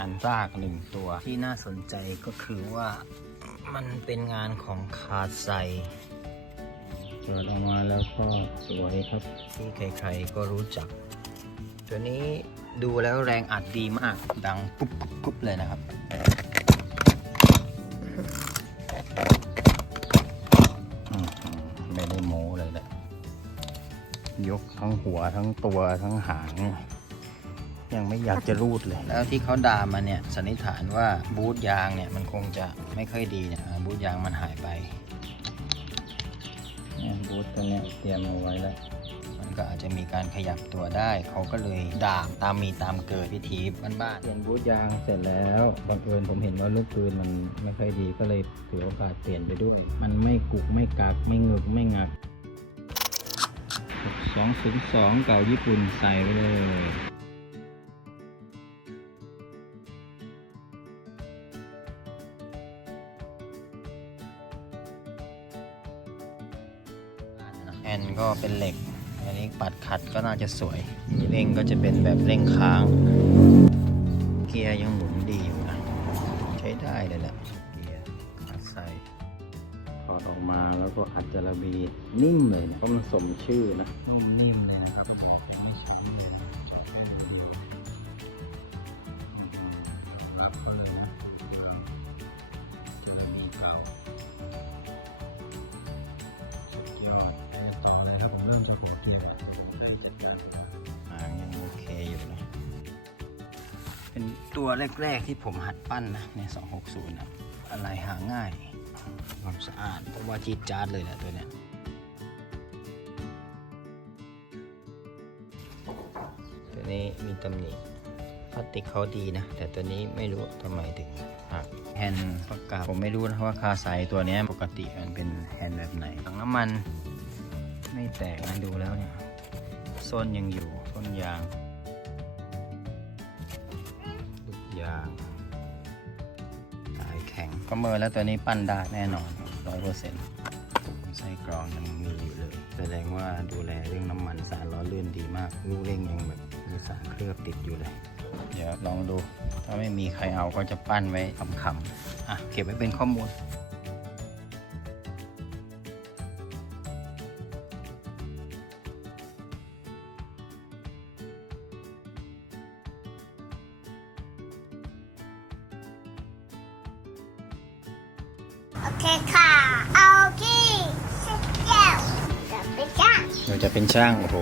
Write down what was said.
านซากหนึ่งตัวที่น่าสนใจก็คือว่ามันเป็นงานของคาไซเปิดออกมาแล้วก็สวยครับ ที่ใครๆก็รู้จัก ตัวนี้ดูแล้วแรงอัดดีมาก ดังปุ๊บปุ๊บปุ๊บเลยนะครับอื้อหือไม่ได้โม้เลยแหละยกทั้งหัวทั้งตัวทั้งหาง ยังไม่อยากจะรูดเลย แล้วที่เขาด่ามาเนี่ยสันนิษฐานว่าบูทยางเนี่ยมันคงจะไม่ค่อยดีเนี่ยอ่าบูทยางมันหายไปเนี่ยบูทตัวเนี้ยเตรียมเอาไว้แล้ว มันก็อาจจะมีการขยับตัวได้ เขาก็เลยด่าตามมีตามเกิดพิธีบ้านๆเปลี่ยนบูทยางเสร็จแล้วบังเอิญผมเห็นว่าลูกปืนมันไม่ค่อยดีก็เลยถือโอกาสเปลี่ยนไปด้วย มันไม่กุกไม่กักไม่งึกไม่งัก 202 เก่าญี่ปุ่นใส่ไปเลย แอนก็เป็นเหล็ก อันนี้ปัดขัดก็น่าจะสวย เร่งก็จะเป็นแบบเร่งค้าง เกียร์ยังหมุนดีอยู่นะ ใช้ได้เลยแหละ เกียร์ขัดใส่ถอดออกมาแล้วก็อัดจาระบีนิ่มเลยนะเพราะมันสมชื่อนะนุ่มนิ่มเลยนะครับไม่ เป็นตัวแรก ๆ ที่ผมหัดปั้นนะใน260นะอะไรหาง่ายความสะอาดเพราะว่าจีดจาร์ดเลยแหละตัวเนี้ยตัวนี้มีตำหนิพลาสติกเขาดีนะ แต่ตัวนี้ไม่รู้ทำไมถึงหักแฮนด์ประกาศผมไม่รู้นะว่าคาไซตัวเนี้ยปกติมันเป็นแฮนด์แบบไหนถังน้ำมันไม่แตกนะดูแล้วเนี่ยส้นยังอยู่ส้นยางางสายแข็งประเมินแล้วตัวนี้ปั้นได้แน่นอนร้อยเปอร์เซ็นต์ไส้กรองยังมีอยู่เลย แสดงว่าดูแลเรื่องน้ำมันสารล้อเลื่อนดีมากลูกเร่งยังแบบมีสารเคลือบติดอยู่เลย เดี๋ยวลองดู ถ้าไม่มีใครเอาก็จะปั้นไว้คำๆอะเก็บไว้เป็นข้อมูล โอเคค่ะ เอาที่สิบแก้วจะไปจ้างเราจะเป็นช่างโอ้โห